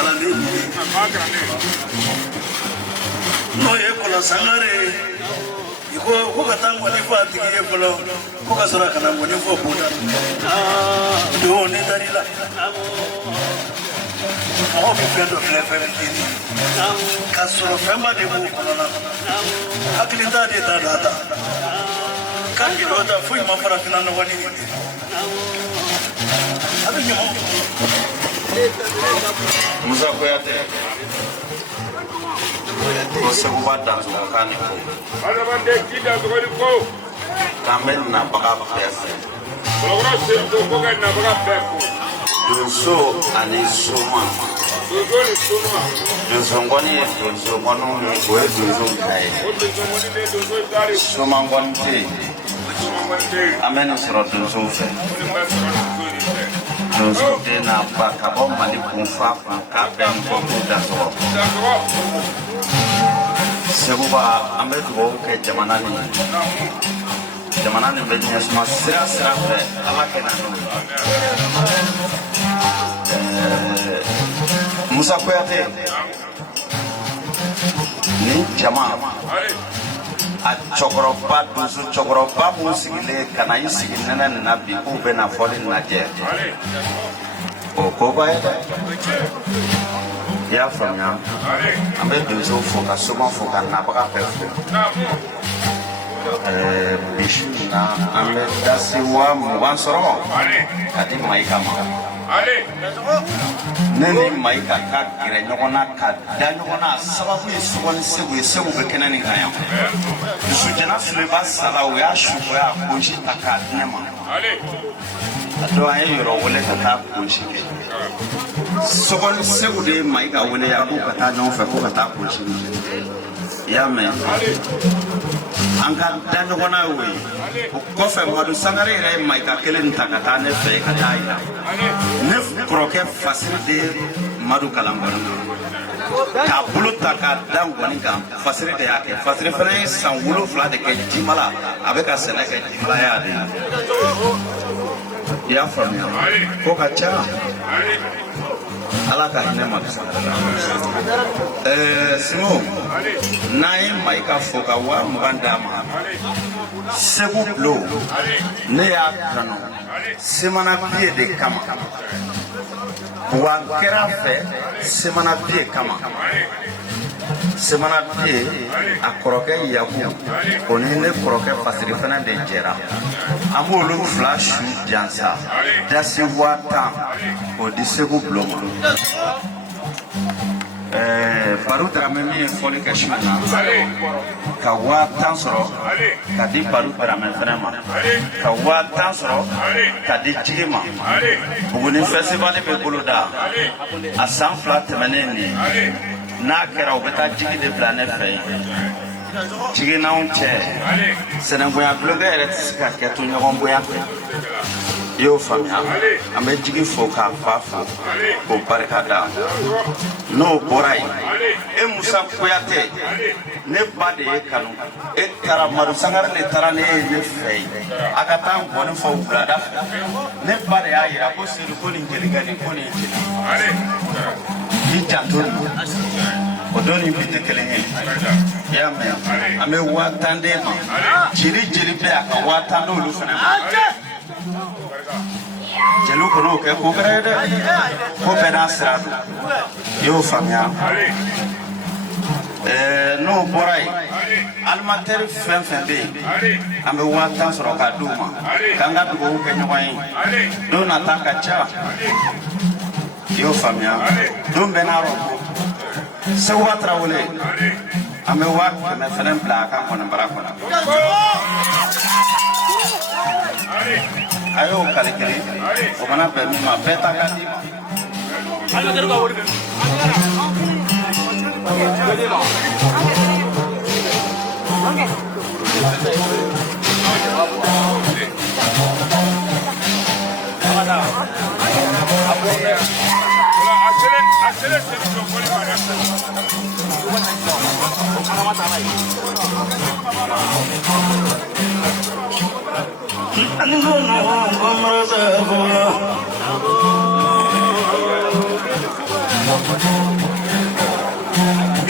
kalanden n'o ye Kɔlɔ Sangare i ko ka taa ŋɔni fɔ a tigi ye fɔlɔ ko ka sɔrɔ ka na ŋɔni fɔ Boda don ne taar'i la mɔgɔ bɛ fɛn dɔ filɛ fɛn fitinin ka sɔrɔ fɛnba de b'o kɔnɔna na hakilita de t'a da ta kan k'i dɔ ta foyi ma farafinna nɔgɔ ni nin tɛ a bɛ ɲɔgɔn Musa Kuyate ko Seguba Dansogo ni ko adamande kida dogoni ko kamel na baga fese logro se ko ga na baga feko Donso ani Soma dogoni Soma Donso ngoni Donso ngono ko Donso kai o donso ngoni de donso dari Soma ngonte Soma ngoni amen soro Donso fe Donso de na ba ka bo mali kunfa ka ben ko Dansogo Seguba ambe ko ke jamana ni be nyasma sira fe ala kena no Musa Kuyate ni jama a chokoroba Donso chokoroba mu sigile kana yi sigile na bi ko be na foli na je o ko ba ya fanya ambe Donso fo ka Soma fo ka na baka pe fo bishina ambe dasiwa mugan soro kadi maika ma neni maika ka gire nyogona ka da nyogona sababu isugoni segu be kenani kaya sujana fle ba sala o ya shuko ya kunshi takadnema ado ayi yoro wole ka kunshi ke sogoni segu de maika wole ya ko kata no fe ko kata kunshi ya me anga da nyogona we ko fe modu Sangare re maika kelen takata ne fe kata ida ne proke facilité madu kalambara ka bulu taka dan goni kan facilité yake facilité fere san wulo fla de ke jimala abeka sene ke jimala ya de ya famia ko ka cha ala ka ne ma simo nai maika foka wa muganda ma segu blo ne ya kanu semana pie de kama wa kera fe semana pie kama semana pie akoroke yaku oni ne koroke fasiri fana de jera amolu flash jansa dasi wata o di segu blo baru tramemi foli ka shuna ka wata soro ka di baru tramemi vraiment ka wata soro ka di jigima buguni festival be buluda a san flat meneni na kera obeta jigi de planet fe jigi na unche senangoya bloga elet ka ketu nyogomboya yo famia ambe jigi foka fafu ko barkada no borai e Musa Kuyate ne bade kanu e karamaru Sangare ne tarane ne fei akata ngoni fo blada ne bade ayira ko siru ko ni ngeligani ko ni ni jantoni odoni bite kelenye ya me ame watande ma jiri be aka watando lu fana jelu kono ke ko grede ko bena sradu yo famia no borai almater fen be ambe wata soro ka duma kanga dugo ke nyoy do na takacha yo famia do benaro se watra wole ambe wat me fenen bla ka kono barakona ayo kali o mana pe mi ma beta kali ala garu ka wori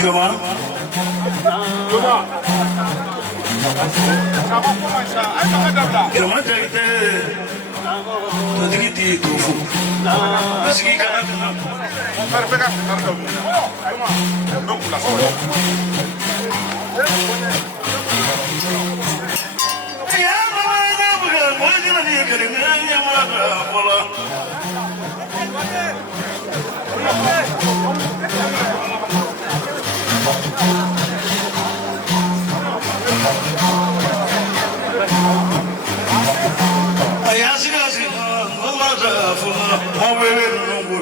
Joma. Joma jagite. Todigi tofu. Asiki kana kana. Ya mama ya bukan, boleh jangan dia kedengaran ya mama pola. Ayah sih, Allah jafuna, mau beli nunggu.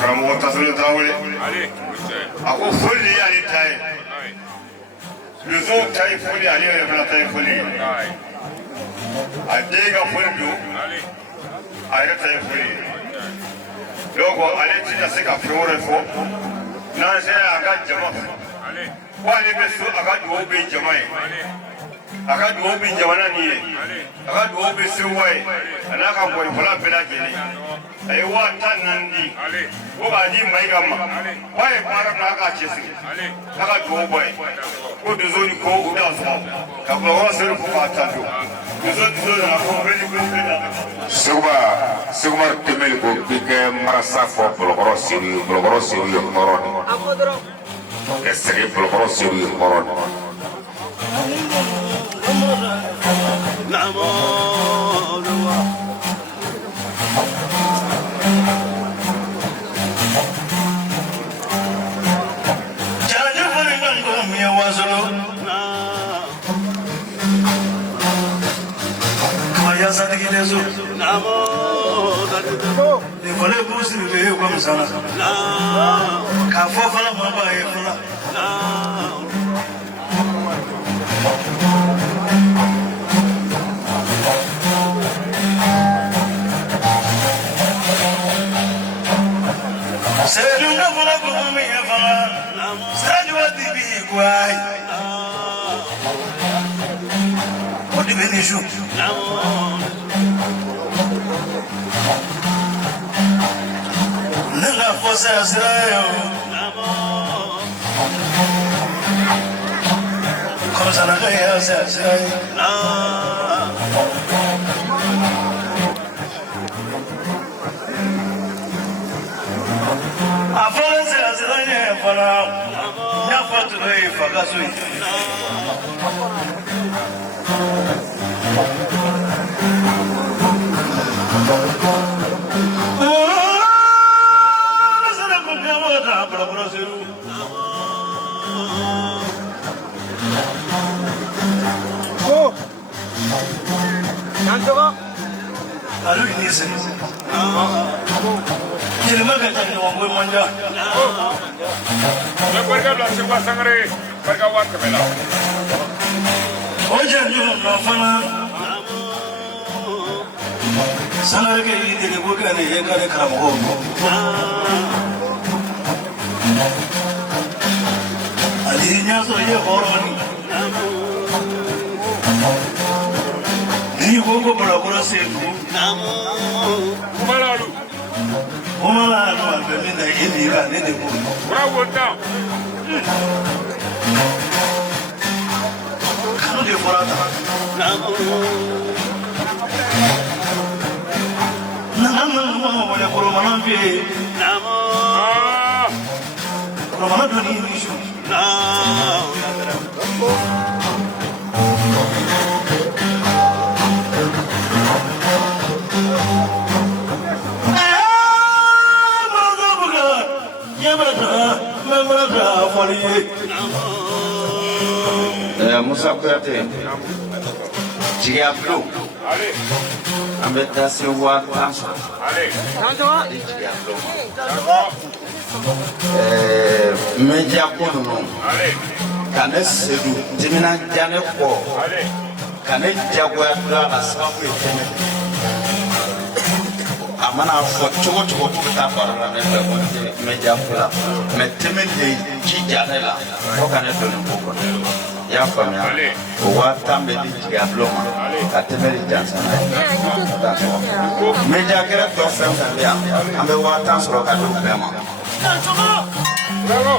Kamu tasulu tawle. Aku fully ali tay. Luzo tay fully ali na tay fully. Adega fully do. Ayra tay fully. Logo ali tina sika fiore fo. Na se aga jama. Wale besu aga do be jama. Aga do be jama ni. Aga do be suwai. Anaka ko fula bela jeni. Ai wa tanandi. Ko ba di mai gamma. Wai fara na ka ce su. Aga do boy. Ko da zo ni ko uda su. Ka ko wa sai ko ka ta do. Zo na ko beli ko bela. Sugma temel ko bike marasa fo blogoro siri moroni. Ke siri blogoro siri moroni. Namo Kaya sadiki lezu, namo dadito. Le vole busi le kwa msana. Kafo fala mamba ye fala. Sedunga fala kumi ye fala. Sajwa dibi kwai. Odi benishu. Nella fosse Israel. Cosa la gaya Israel. Afala Israel fala. Ya fatu fagazui. Lalu ini sih, jadi mereka jadi orang gue manja. Mereka belah sebuah sangre, mereka wan kebela. Oh jadi orang mana? Sangre ke ini dia bukan ini yang kali kamu. Adinya soalnya orang ni. Ni gua pura-pura sebu. Kumalalu. Kumalalu apa benda ini kan ini pun. Bravo down. Kalau dia pura-pura. Nama boleh kurang fi. Kurang dunia ini syu. fɔli ye Musa Kuyate jigiya bulon an bɛ taa se 10,000 sɔrɔ jigiya bulon ma media ko ninnu ka ne sedu timinadiya ne kɔ ka ne jagoya don a la sababu ye kɛnɛ a mana fɔ cogo cogo k'u bɛ taa baro la ne fɛ ko n tɛ media ko la mais tɛmɛ de jija ne la fo ka ne don nin ko kɔnɔ i y'a faamuya o 10,000 bɛ di jigiya bulon ma ka tɛmɛ de jansa n'a ye media kɛrɛ tɔ fɛn fɛn bɛ yan an bɛ 10,000 sɔrɔ ka di u bɛɛ ma. Bravo!